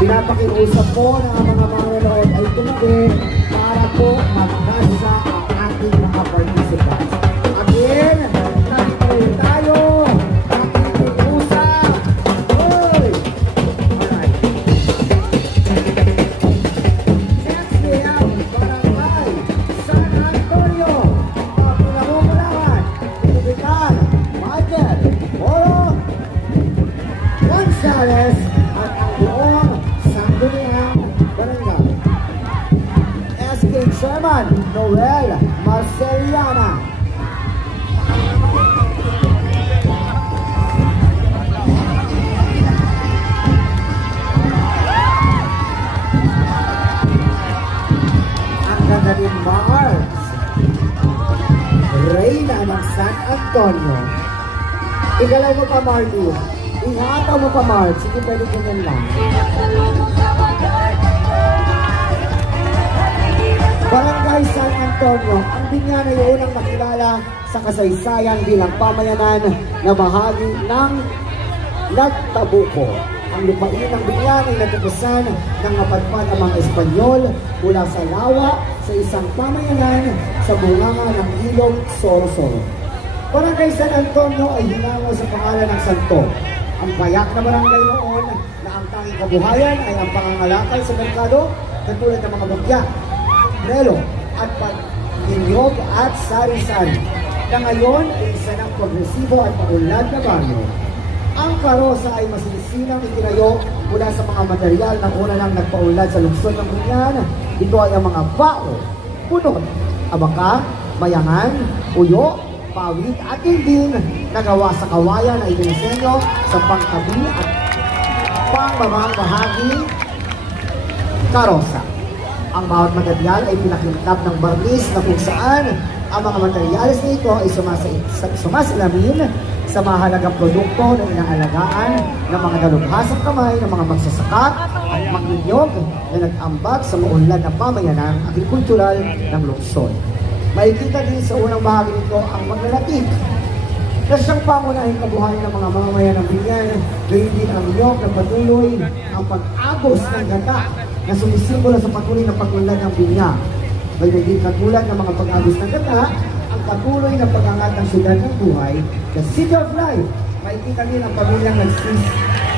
Pinapakiusap po na ang mga manonood ay tumabi para po magkasa ang ating mga participants. Again, nandito tayo. Nakikiusap. Hoy! Alright. Next we have Barangay San Antonio. Mga pinamumulaan. Kapitan Michael Oro Gonzales at ang buong Sangguniang Barangay. SK Chairman Noel Marceliana. Ang ganda ni Mars Reyna ng San Antonio. Igalaw mo pa, Marty. Ingataw mo pa, Mark. Sige, pwede ganyan lang. Barangay San Antonio, ang binyan ay unang nakilala sa kasaysayan bilang pamayanan na bahagi ng Nagtabuco. Ang lupain ng binyan ay natutusan ng napadpad ang mga Espanyol mula sa lawa sa isang pamayanan sa bunganga ng ilog Sorosoro. Barangay San Antonio ay hinango sa pangalan ng Santo. Ang payak na barangay noon na ang tanging kabuhayan ay ang pangangalakal sa merkado katulad ng mga bagya, relo at pag-inyog at sari-sari na ngayon ay isa ng progresibo at maunlad na baryo. Ang karosa ay masinsinang itinayo mula sa mga material na una nang nagpaunlad sa lungsod ng Binyan. Ito ay ang mga bao, punot, abaka, mayangan, uyo, pawid at dinding na gawa sa kawayan na idinisenyo sa pangtabi at pangmamahagi karosa. Ang bawat material ay pinakilap ng barnis na kung saan ang mga materyales na ito ay sumasalamin sa mahalagang produkto na inaalagaan ng mga dalubhasang kamay ng mga magsasaka at magninyog na nag-ambag sa maunlad na pamayanang agrikultural ng lungsod. Makikita din sa unang bahagi nito ang maglalatik na siyang pangunahing kabuhayan ng mga mamamayan ng Binyan. Gayon din ang niyog na patuloy ang pag-agos ng ganda na sumisimbolo sa patuloy na pag-unlad ng Binyan. Gayon din katulad ng mga pag-agos ng ganda ang patuloy na pag-angat ng syudad ng buhay, the City of Life. Makikita din ang pamilyang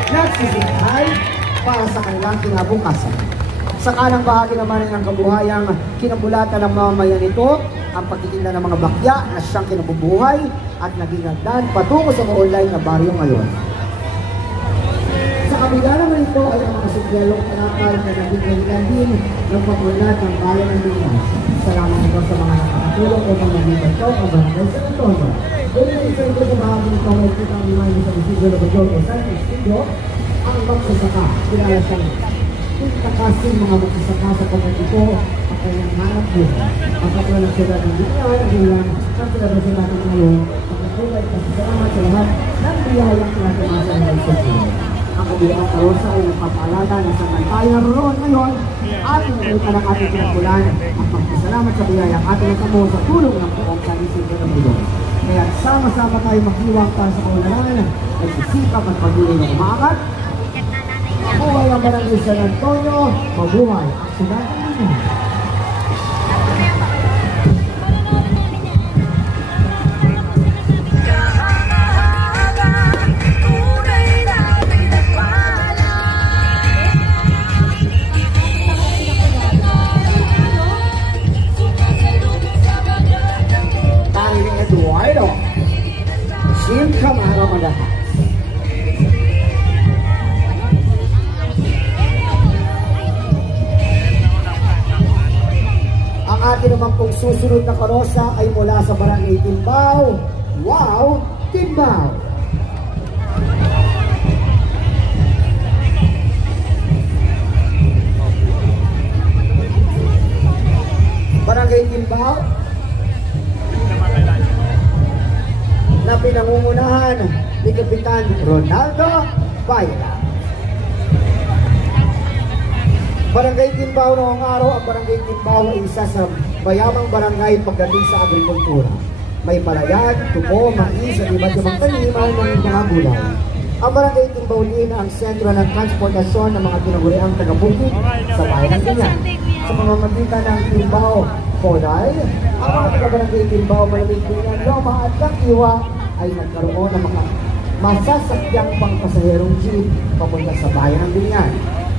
nagsisintay para sa kanilang kinabukasan. Sa kanang bahagi naman ng kabuhayang kinabulatan ng mamamayan nito, ang pagtitinda ng mga bakya na siyang kinabubuhay at naging hagdan patungo sa maunlay na baryo ngayon. Sa kabila naman ito ay ang mga subyalong kanakal na naging kailan din ng pag-unlad ng bayan ng Binyan. Salamat ito sa mga nakakatulong upang naging ito ang Barangay San Antonio. Doon ay isa ito sa bahagi nito ay kita ang imahe sa Isidro Labrador o San Isidro ang magsasaka. Kilala siyang takasin mga magsasaka sa pagkat ito ang kanyang hanap buhay. Ang katulad ng sila ng Binyan at bilang ang celebration natin ngayon ang katulad at salamat sa lahat ng biyayang pinatamasa ng Isidro. Ang kabilang karosa ay nagpapaalala na sa tayo naroon ngayon at inalita ng ating pinagpulan ang pagpasalamat sa biyayang ating natamo sa tulong ng buong San Isidro ng Mundo. Kaya sama-sama tayo maghiwang para sa kaulanan, nagsisikap at patuloy na umaangat. Mabuhay ang Barangay San Antonio, mabuhay ang syudad ng Binyan. Tanging Eduardo, Jim Camara Magahas. Atin naman pong susunod na karosa ay mula sa Barangay Timbao. Wow, Timbao! Barangay Timbao na pinangungunahan ni Kapitan Ronaldo bayan. Barangay Timbao noong araw, ang Barangay Timbao ay isa sa bayamang barangay pagdating sa agrikultura. May palayan, tubo, mais at iba't ibang taniman ng mga gulay. Ang Barangay Timbao din ang sentro ng transportasyon ng mga tinaguriang taga-bukid sa bayan ng Binyan. Sa pamamagitan ng Timbao Koday, ang mga taga-Barangay Timbao, Malamig, Binyan, Loma at Lakiwa ay nagkaroon ng mga masasakyang pangpasaherong jeep papunta sa bayan ng Binyan.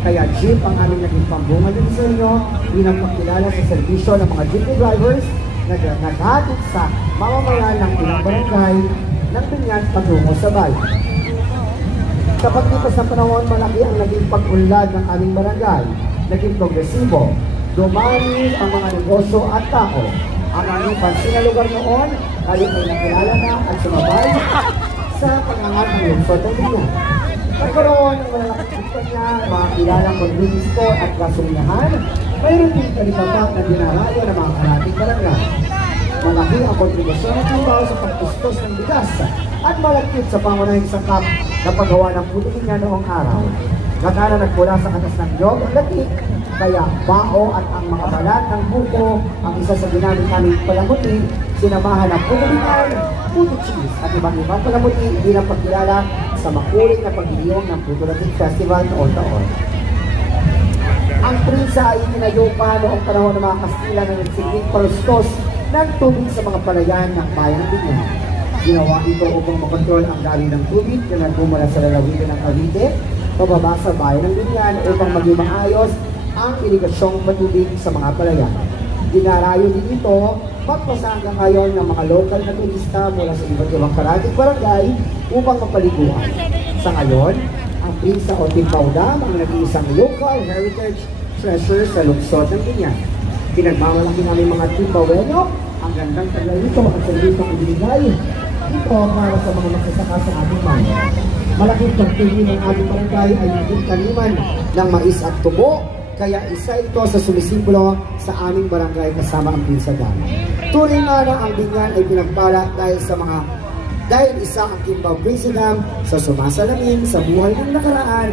Kaya jeep ang aming naging pambunga din sa inyo bilang pagkilala sa serbisyo ng mga jeepney drivers na naghatid sa mamamayan ng ilang barangay ng Binyan patungo sa bayan. Sa paglipas ng panahon, malaki ang naging pag-unlad ng aming barangay, naging progresibo, dumami ang mga negosyo at tao. Ang aming pansin na lugar noon, ay nakilala na at sumabay sa pangangat ng lungsod ng Binyan. Nagkaroon ng malalaking kumpanya, mga kilalang convenience store at gasolinahan, mayroon din kalitabak na dinarayo ng mga karating barangay. Malaki ang kontribusyon ng Timbao sa pagtustos ng bigas at malakit sa pangunahing sakap na paggawa ng pulihinga noong araw. Gagana nagmula sa katas ng Diyog ang latik, kaya bao at ang mga balat ng buko ang isa sa ginamit naming palamuti, sinamahan ng pulihingan, puto cheese at ibang palamuti bilang pagkilala sa makuling na pagdiliyong ng Puto Latik Festival noon taon. Ang prinsa ay itinayo pa noong panahon ng mga Kastila na nagsilbing parustos ng tubig sa mga palayan ng bayan ng Binyan. Ginawa ito upang makontrol ang daloy ng tubig na nagmumula sa lalawigan ng Cavite, pababa sa bayan ng Binyan upang maging maayos ang irigasyong patubig sa mga palayan. Dinarayo din ito pagpasa hanggang ngayon ng mga lokal na turista mula sa iba't ibang karating barangay upang mapaliguan. Sa ngayon, ang Prinsa o Timbao Dam ang nag-iisang local heritage treasure sa lungsod ng Binyan. Pinagmamalaki namin mga Timbawenyo, ang gandang tagal nito at servisyong ibinigay ito para sa mga magsasaka sa ating bayan. Malaking pagtingin ng ating barangay ay naging taniman ng mais at tubo, kaya isa ito sa sumisimbolo sa aming barangay kasama ang Prinsa Dam. Tunay na ang Binyan ay pinagpala dahil isa ang Timbao Prinsa Dam sa sumasalamin sa buhay ng nakaraan,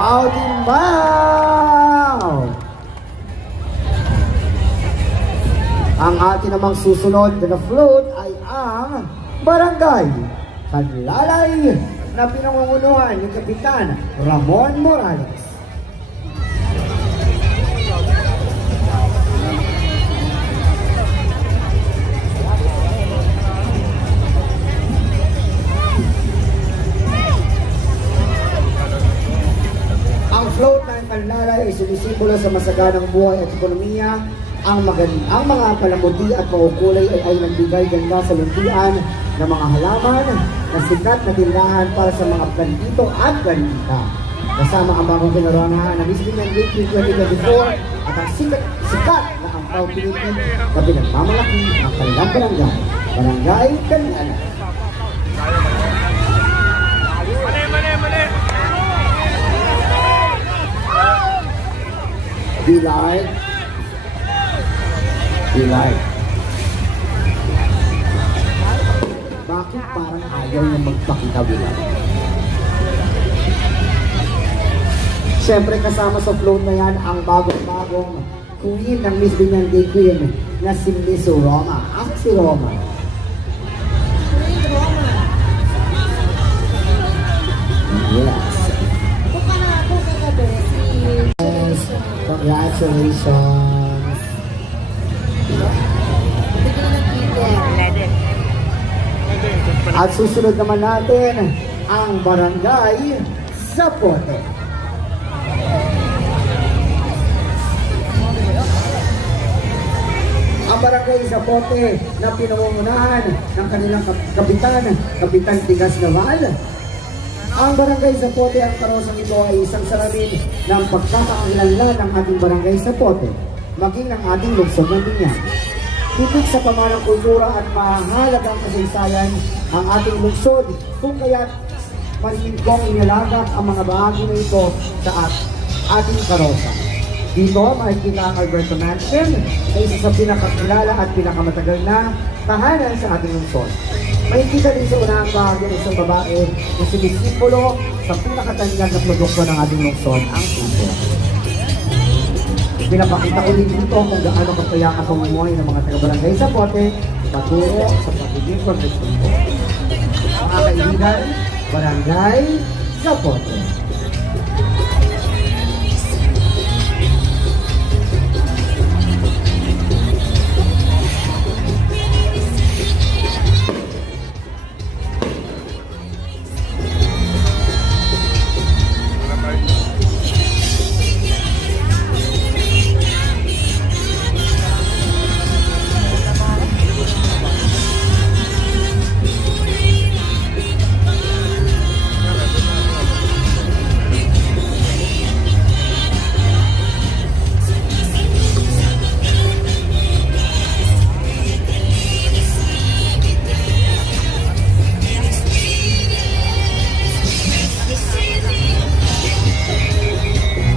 Wow, Timbao! Ang atin namang susunod na float ay ang Barangay Kanlalay na pinangungunuhan ni Kapitan Ramon Morales. Ang float ng Kanlalay ay sumisimbolo sa masaganang buhay at ekonomiya. Ang mga palamuti at maukulay ay nagbigay ganda sa luntian ng mga halaman na sikat na tindahan para sa mga plantito at plantita. Kasama ang bagong kinaranahan na Miss Binyan Week 2024 at ang sikat na ang Proud Philippine na pinagmamalaki ang kanilang barangay, Barangay Kanlalay. Bilay. Bakit parang ayaw niya magpakita, Bilay? Siyempre kasama sa float na yan ang bagong-bagong queen ng Miss Binyan Day Queen na si Miss Roma. Asa si Roma? Yes. Yes. Congratulations. At susunod naman natin ang Barangay Zapote. Ang Barangay Zapote na pinangungunahan ng kanilang Kapitan Tigas Naval. Ang Barangay Zapote, ang karosang ito ay isang salamin ng pagkakakilanlan ng ating Barangay Zapote, maging ng ating lungsod ng Binyan. Titik sa pamanang kultura at mahalagang kasaysayan ang ating lungsod, kung kaya't masin kong inilagak ang mga bahagi na ito sa ating karosa. Dito, makikita ang Alberto Mansion na isa sa pinakakilala at pinakamatagal na tahanan sa ating lungsod. Makikita din sa unahang bahagi ng isang babae na sumisimbolo sa pinakatanyag na produkto ng ating lungsod, ang puso. Pinapakita ko din dito kung gaano kapayang ang pamumuhay ng mga taga-barangay Zapote patungo sa pagiging progresibo. Mga kaibigan, Barangay Zapote.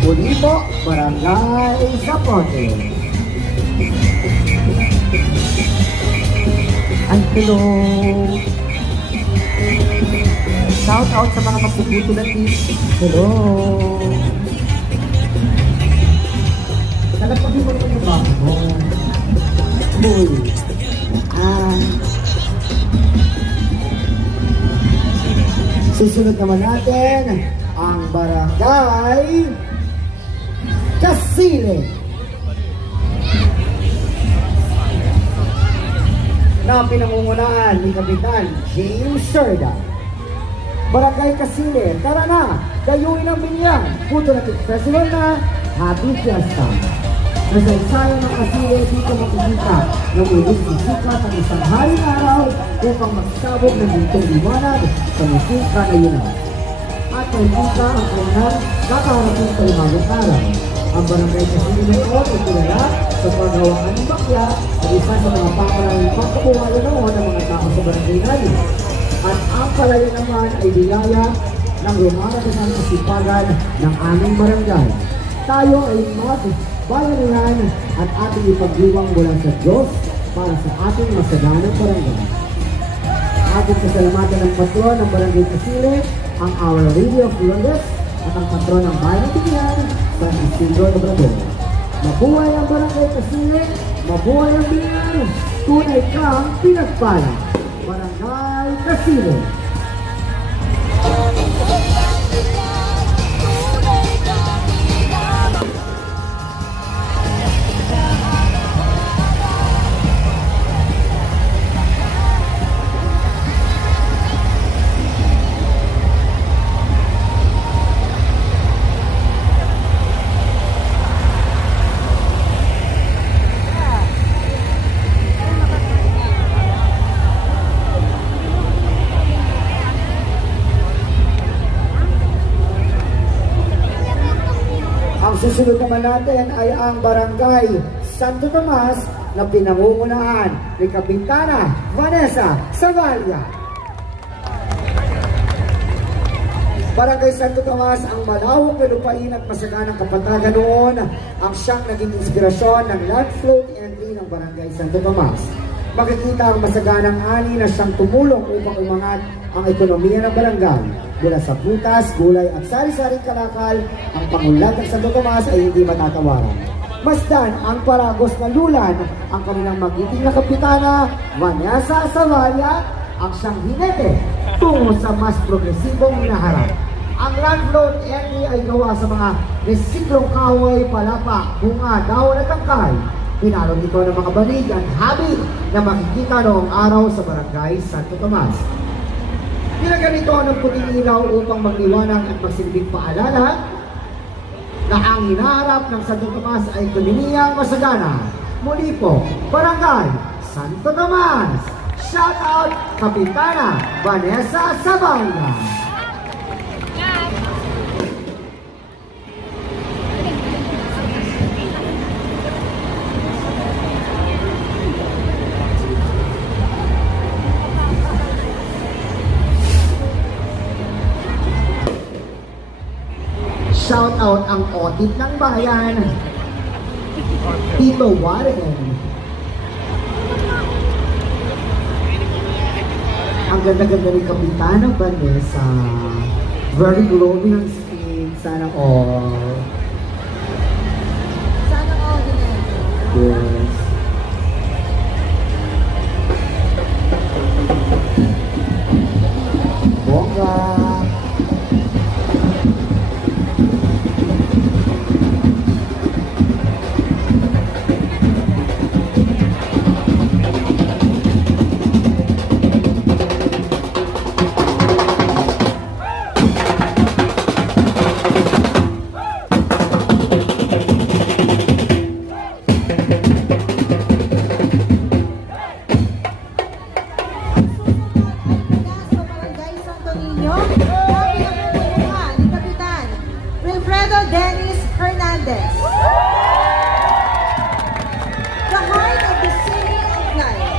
Muli po, Barangay Zapote. Ay, hello. Shout out sa mga magpuputo na tips. Hello. Talapagin mo ito yung bago. Muli. Susunod naman natin ang Barangay Kasile na pinangungunahan ni Kapitan James Serda. Barangay Kasile, tara na, dayuin ang binyang Puto Natik Festival na Happy Fiesta. Nasaysayan ng Kasile dito makikita ng ulit sisikat ang isang haring araw upang magsabog ng gintong liwanag sa musika na yun. At makikita ang kanyang kakaharapin sa limagong araw. Ang Barangay Kasile na ito ay kilala sa paghawaan ng bakya at isa sa mga pamarahing pagkabuhay noon ng mga tao sa barangay natin. At ang palaya naman ay biyaya ng rumarasan kasipagan ng aming barangay. Tayo ay magbayanihan at ating ipagdiwang mula sa Diyos para sa ating masaganang barangay. Ating kasalamatan ng patron ng Barangay Kasile, ang Our Lady of Lourdes, at ang patron ng Bayan ng Binian, San Isidro Labrador. Mabuhay ang Barangay Kasile, mabuhay ang Binian, tunay kang pinagpala. Barangay Kasile. Susunod naman natin ay ang Barangay Santo Tomas na pinangungunahan ni Kapitana Vanessa Savalia. Barangay Santo Tomas, ang malawak na lupain at masaganang kapatagan noon ang siyang naging inspirasyon ng land float entry ng Barangay Santo Tomas. Makikita ang masaganang ani na siyang tumulong upang umangat ang ekonomiya ng barangay. Mula sa prutas, gulay at sari-saring kalakal, ang pangulat ng Santo Tomas ay hindi matatawaran. Masdan ang paragos na lulan, ang kanilang magiting na kapitana, Vanessa Savalia, ang siyang hinete tungo sa mas progresibong hinaharap. Ang land float entry ay gawa sa mga resiklong kahoy, palapa, bunga, dahon at tangkay. Pinalo nito ng mga banig at habit na makikita noong araw sa Barangay Santo Tomas. Pinaganito ng puting ilaw upang magliwanag at magsilbing paalala na ang hinaharap ng Santo Tomas ay komuniyang masagana. Muli po, Barangay Santo Tomas! Shout out Kapitana Vanessa Savalia! Shout out ang Otit ng Bayan, Tito Warren. Ang ganda-ganda rin Kapitana Vanessa. Very glowing ang skin. Sana all. Sana all din. Yes. Bongga. Sa Barangay Santo Niño, kami ang pupunta ni Kapitan Wilfredo Dennis Hernandez. The heart of the city of life.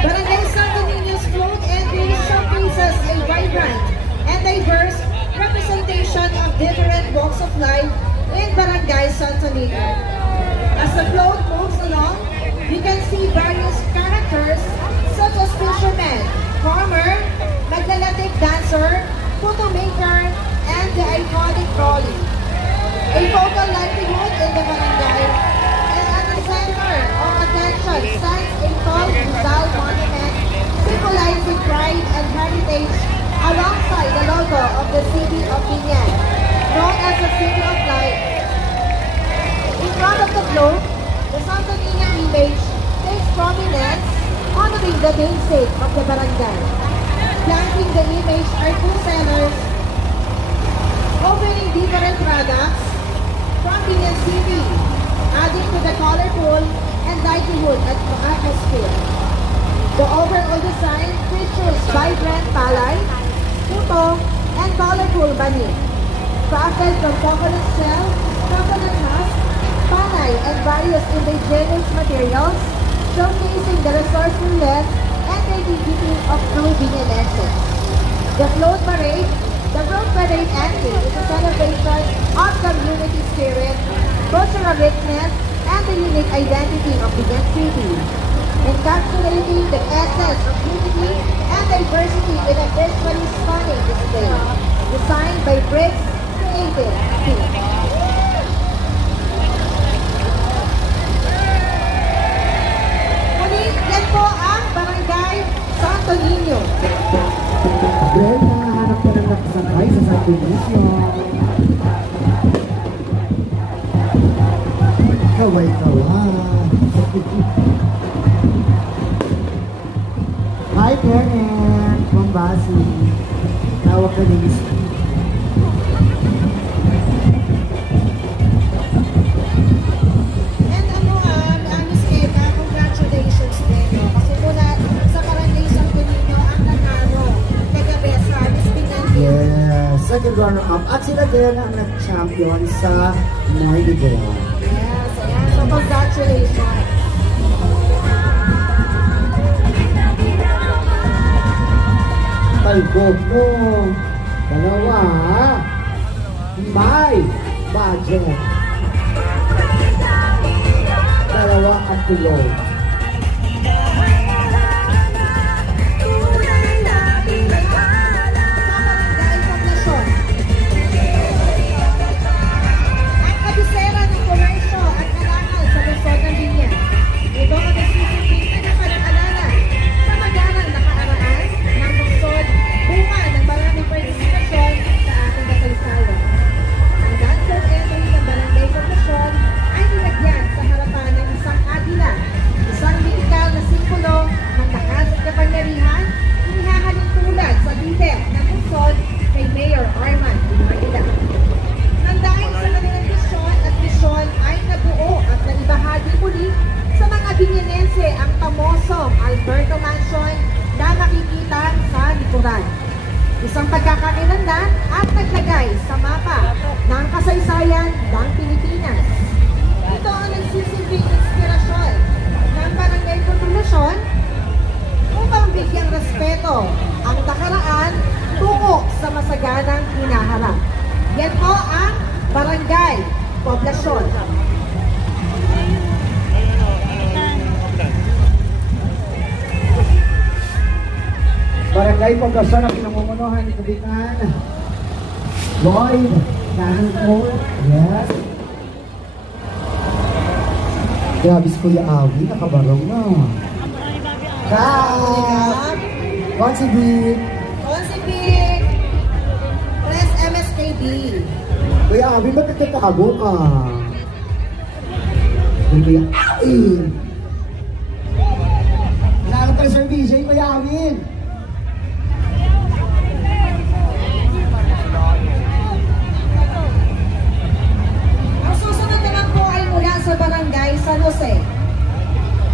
Barangay Santo Niño's float entry showcases a vibrant and diverse representation of different walks of life in Barangay Santo Niño. As the float moves along, you can see various characters such as fisherman, farmer, maglalatik dancer, photo maker, and the iconic trolley. A focal livelihood in the barangay, and at the center of attention stands a tall Rizal monument symbolizing pride and heritage alongside the logo of the city of Binyan, known as the City of Light. In front of the float, the Santo Niño image takes prominence, honoring the namesake of the barangay. Flanking the image are two sellers offering different products from Binyan City, adding to the colorful and livelihood atmosphere. The overall design features vibrant palay, puto, and colorful bani, crafted from coconut shell, coconut husk, palay, and various indigenous materials, showcasing the resourcefulness and creativity of true Binyanenses. The float parade entry is a celebration of community spirit, cultural richness, and the unique identity of Binyan City, encapsulating the essence of unity and diversity in a visually stunning display, designed by Bricks Creative Team. Yan po ang Barangay Santo Niño. Brent, nakahanap ka ng nakasakay sa Santo Niño. Kaway-kaway. Hi, Kenneth. Mambasi. Tawag ka din. And Miss Eva, congratulations din. No? Kasi mula sa Barangay Santo Niño ang nanalo kagabi sa Miss Binyan. Yes, second runner-up. At sila din ang nag-champion sa Mardi Gras. Yes, ayan. So congratulations. Talbog mo. Dalawa. May budget. Dalawa at tulog. Ang kabisera ng komersyo at kalangal sa Luzon ng Binyan. Ito ang nagsisipin na pag-alala sa magarang nakaaraan ng lungsod bunga ng maraming partisipasyon sa ating kasaysayan. Ang dancer entry ng Barangay Komisyon ay nilagyan sa harapan ng isang agila, isang mitikal na simbolo ng lakas at kapangyarihan, inihahalin tulad sa lider ng lungsod kay Mayor Arman Dumaguila. Nang dahil sa kanilang misyon ay nabuo at naibahagi muli sa mga Binyanense ang pamosong Alberto Mansion na nakikita sa likuran. Isang pagkakakilanlan at naglagay sa mapa ng kasaysayan ng Pilipinas. Ito ang nagsisilbing inspirasyon ng barangay populasyon upang bigyang respeto ang nakaraan tungo sa masaganang hinaharap. Yan po ang barangay poblasyon. Barangay Poblacion ang pinamumunuhan ni Kapitan Lloyd Nanco. Yes. Grabe si Kuya Awi, nakabarong na. Kat! Consibit! Consibit! Press MSKB. Kuya Awi, ba't nagtatago ka? Kuya Awi! Wala ka pala servisyo, Kuya Awi! Ang susunod naman po ay mula sa Barangay San Jose.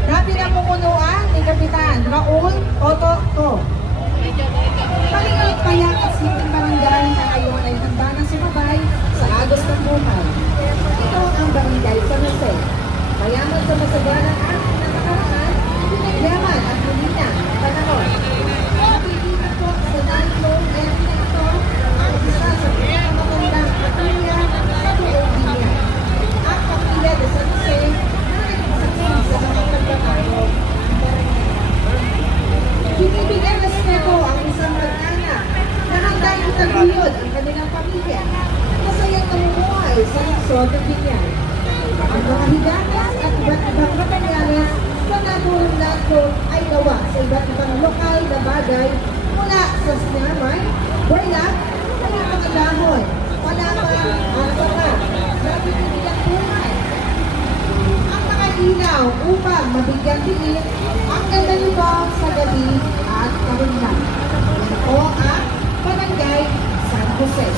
Na pinamumunuan ni Kapitan Raul Ototo. Palingalit payak at siting barangay na ngayon ay handa ng sumabay sa agos ng buhay. Ito ang Barangay San Jose. Mayaman sa masaganang ating nakaraan, yaman at lumina ang panahon. Napigilan po sa Nanlo at ito ang isa sa pinakamagandang pamilya sa buong linya. Ang pamilya de San Jose na nagsasaksi sa mga pagbabago. Binibigyan respeto ang isang mag-anak na handa yung taguyod ang kanilang pamilya. Masayang namumuhay sa lungsod ng Binyan. Ang mga higatas at iba't ibang materyales na natulong nato ay gawa sa iba't ibang lokal na bagay mula sa sinamay, burlap, mga mga dahon, palapang, at saka na binibilang buhay. Ang mga ilaw upang mabigyan diin ang ganda nito sa gabi at kahunlan. O ang Barangay San Jose.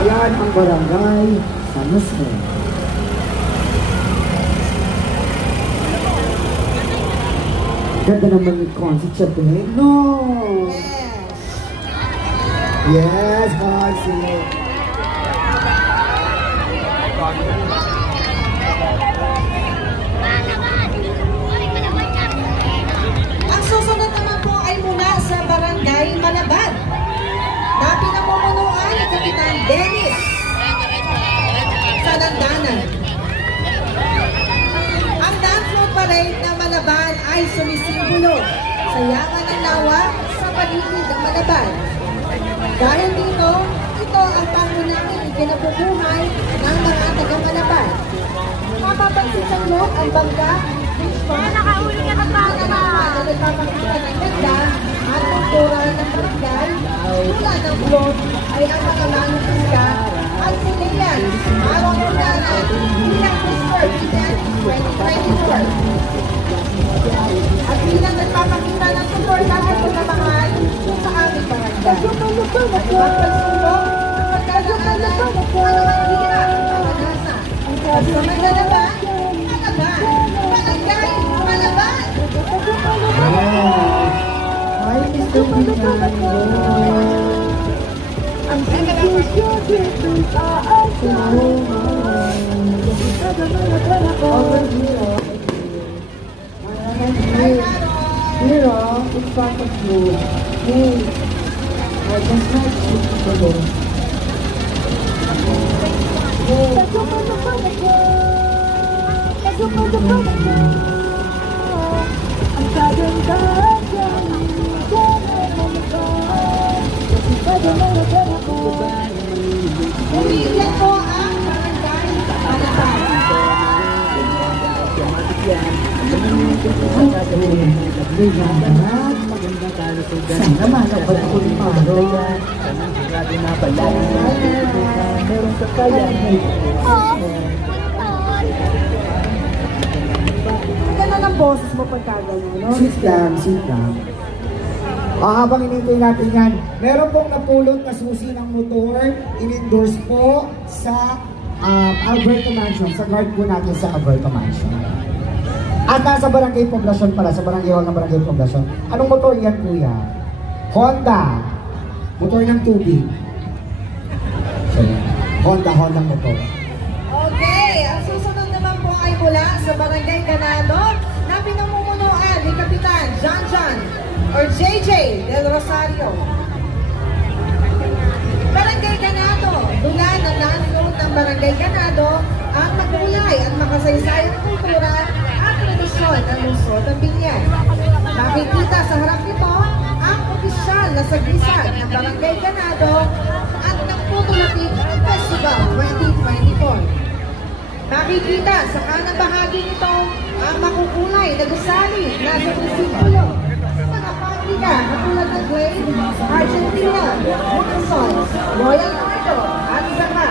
Ayan ang Barangay San Jose. Ganda naman yung concert siya, eh. No! Yes. Yes, concert. Ang susunod naman po ay mula sa Barangay Malabad na pinamumunuan ni Kapitan Dennis sa Landanan. Ang dance floor parade ng Malabad ay sumisimbolo sa yaman ng lawa sa paligid ng Malabad. Dahil dito, ito ang pangunahing ikinabubuhay ng mga taga-Malabad. Mapapansin sa loob ang bangga, nakahuli ka ng bangga na nagpapakita ng ganda at kultura ng barangay. Mula ng vlog ay ang mga manusista at sinilan araw ng lahat bilang Mr. Event 2024. At bilang nagpapakita ng suporta at pagmamahal sa aming barangay. At ibang pagsulong ang pagkakaalan at ang mahirap ang pag-asa. At sa Malabad, Barangay Malabad! Hi, Mr. Pinay. Ang sisyo dito sa asa. Over here. Hi, Aaron! Here, in front of you. Hey, I just like you. Hello. Umiiyak po ang Barangay Malabad. Saan naman ang pagkuling paro? Meron sa kaya. Ang ganda ng boses mo pagkagayon, no? Sit lang, sit lang. Habang inintay natin yan, meron pong napulot na susi ng motor, in-endorse po sa Alberto Mansion, sa guard po natin sa Alberto Mansion. At nasa Barangay Poblacion pala, sa Barangay Hall ng Barangay Poblacion. Anong motor yan, kuya? Honda. Motor ng tubig. So, Honda motor. Okay, ang susunod naman po ay mula sa Barangay Ganado na pinamumunuan ni Kapitan John or JJ Del Rosario. Tula ng landlord ng Barangay Ganado ang makulay at makasaysayang kultura at tradisyon ng lungsod ng Binyan. Makikita sa harap nito ang opisyal na sagisag ng Barangay Ganado at ng Photolatic Festival 2024. Makikita sa kanang bahagi nito ang makukulay na gusali na sa prinsipyo. Mga pabrika katulad ng Glade, Argentina, Watsons, Royal Nardo, at Zama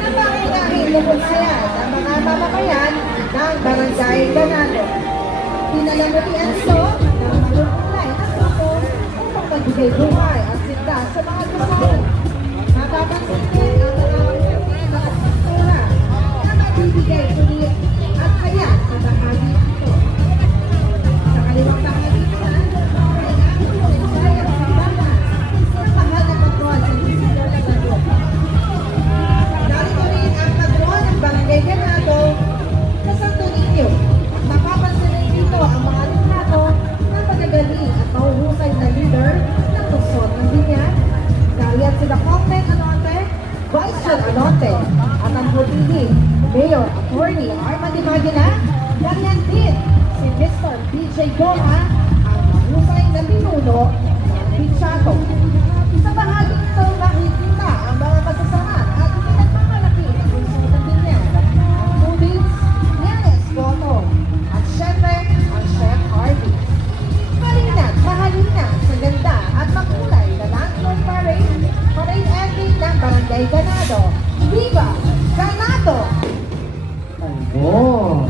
na panginahing lumusayan ng mga mamamayan ng Barangay Ganado. Pinalamutian ito ng makukulay na grupo upang magbigay buhay at sinta sa mga gusali. Mapapansin din ang mga kultura at kultura na magbibigay ulit at kaya sa bahagi ito. Sa kaliwang bahagi naman, ay ang kulay sa simbahan sa mahal na patron sa Isidro na Bato. Narito rin ang patron ng Barangay Ganado sa Santo Niño. Mapapansin rin dito ang mga litrato ng magagaling at mahuhusay na leader ng lungsod ng Binyan. Kalian sila Congressman Anote, Vice Chair Anote, at ang putihing Mayor Attorney Armand Imagina. Kalian din si Mr. PJ Goma, ang mahusay na pinuno ng Pichato. Sa bahagi nito makikita ang mga masasamat at pinagmamalaki ng lungsod ng Binyan. Ang movies, Yanes Goto, at syempre ang Chef Harvey. Mahalina sa ganda at makulay na landlord parade ending ng Barangay Ganado. Viva Ganado! Ano?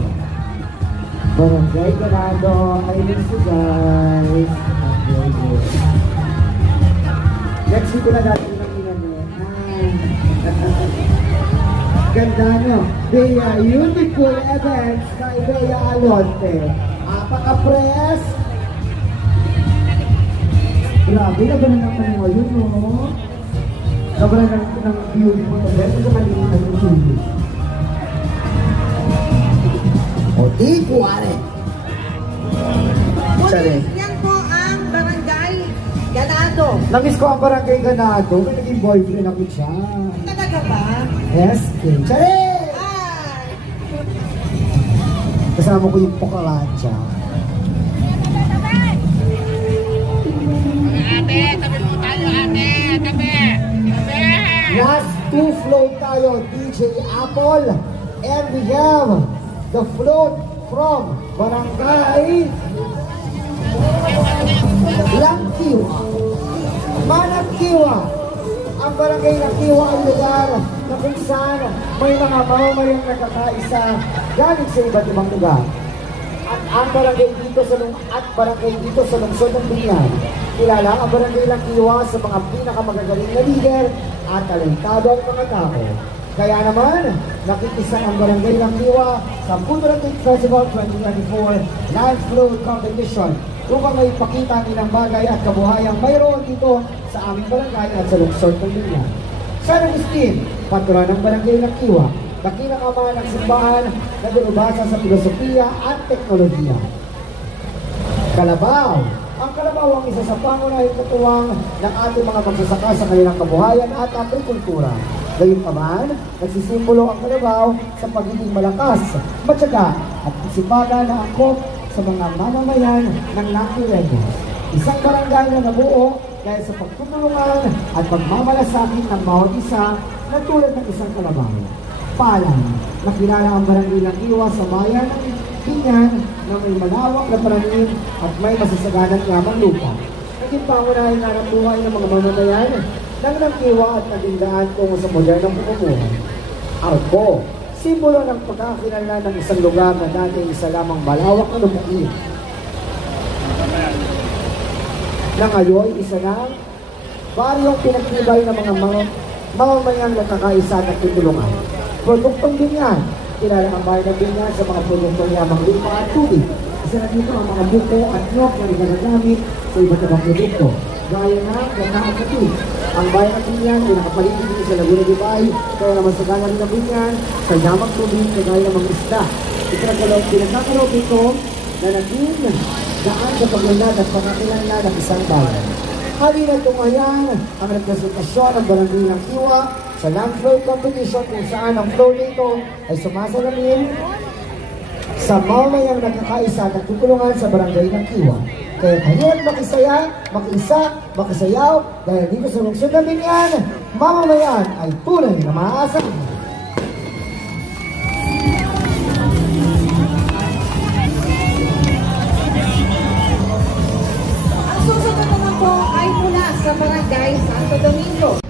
Barangay Ganado, I miss you guys. Okay. Next week ko na dati ng inamin. Ganda nyo. Bea Beautiful Events kay Bea Alonte. Apaka-press. Grabe, laban na naman ngayon, no? Laban na ng beautiful events. Ito malilitan ng beauty. O, di kuwari. Sorry. Yan po ang Barangay Ganado. Namiss ko ang Barangay Ganado. May naging boyfriend ako siya. Talaga ba? Yes, King. Sorry! Ay! Kasama ko yung Pokalancha. Last two float tayo, DJ Apple, and we have the float from Barangay Langkiwa. Manangkiwa. Ang Barangay Langkiwa ang lugar na kung saan may mga mamamayang nagkakaisa galing sa iba't ibang lugar. At ang barangay dito sa lungsod ng Binyan, kilala ang Barangay Langkiwa sa mga pinakamagagaling na leader at talentado ang mga tao. Kaya naman, nakikisa ang Barangay Langkiwa sa Photolatic Festival 2024 Live Float Competition upang may ipakita nilang bagay at kabuhayang mayroon dito sa aming barangay at sa lungsod ng Binyan. San Agustin, patron ng Barangay Langkiwa, dakilang ama ng simbahan na binubasa sa filosofiya at teknolohiya. Kalabaw. Ang Kalabaw ang isa sa pangunahing katuwang ng ating mga magsasaka sa kanilang kabuhayan at agrikultura. Gayunpaman, nagsisimbolo ang Kalabaw sa pagiging malakas, matyaga at isipagan na angkop sa mga mamamayan ng Langkiweños. Isang barangay na nabuo dahil sa pagtutulungan at pagmamalasakit ng bawat isa na tulad ng isang Kalabaw. Palang, nakilala ang Barangay Langkiwa sa bayan ng Binyan na may malawak na pananim at may masasaganang yamang lupa. Naging pangunahin na ng buhay ng mga mamamayan ng Langkiwa at naging daan tungo sa modernong pamumuhay. Arko, simbolo ng pagkakilala ng isang lugar na dati isa lamang malawak na lupain. Na ngayon, isa ng baryong pinagtibay ng mga mamamayang nagkakaisa at tutulungan. Produktong Binyan, kilala ang bayan ng Binyan sa mga produktong yamang lupa at tubig. Isa na dito ang mga buko at nyok na ginagamit sa iba't ibang produkto. Gaya na, ganda at kapi. Ang bayan ng Binyan ay nakapaligid din sa Laguna de Bay, kaya naman sa gana ng Binyan, sa yamang tubig, kagaya ng mga isda. Pinagkakalob ito na naging daan sa paglalad at pagkakilala ng isang bayan. Halina tungayan ang representasyon ng Barangay Langkiwa sa land flow competition kung saan ang flow nito ay sumasalamin sa mamayang nakakaisa at nagtutulungan sa barangay ng Kiwa. Kaya kaya't makisaya, makiisa, makisayaw dahil dito sa lungsod ng Binyan, mamamayan ay tunay na maaasa. Ang susunod naman po ay mula sa Barangay Santo Domingo.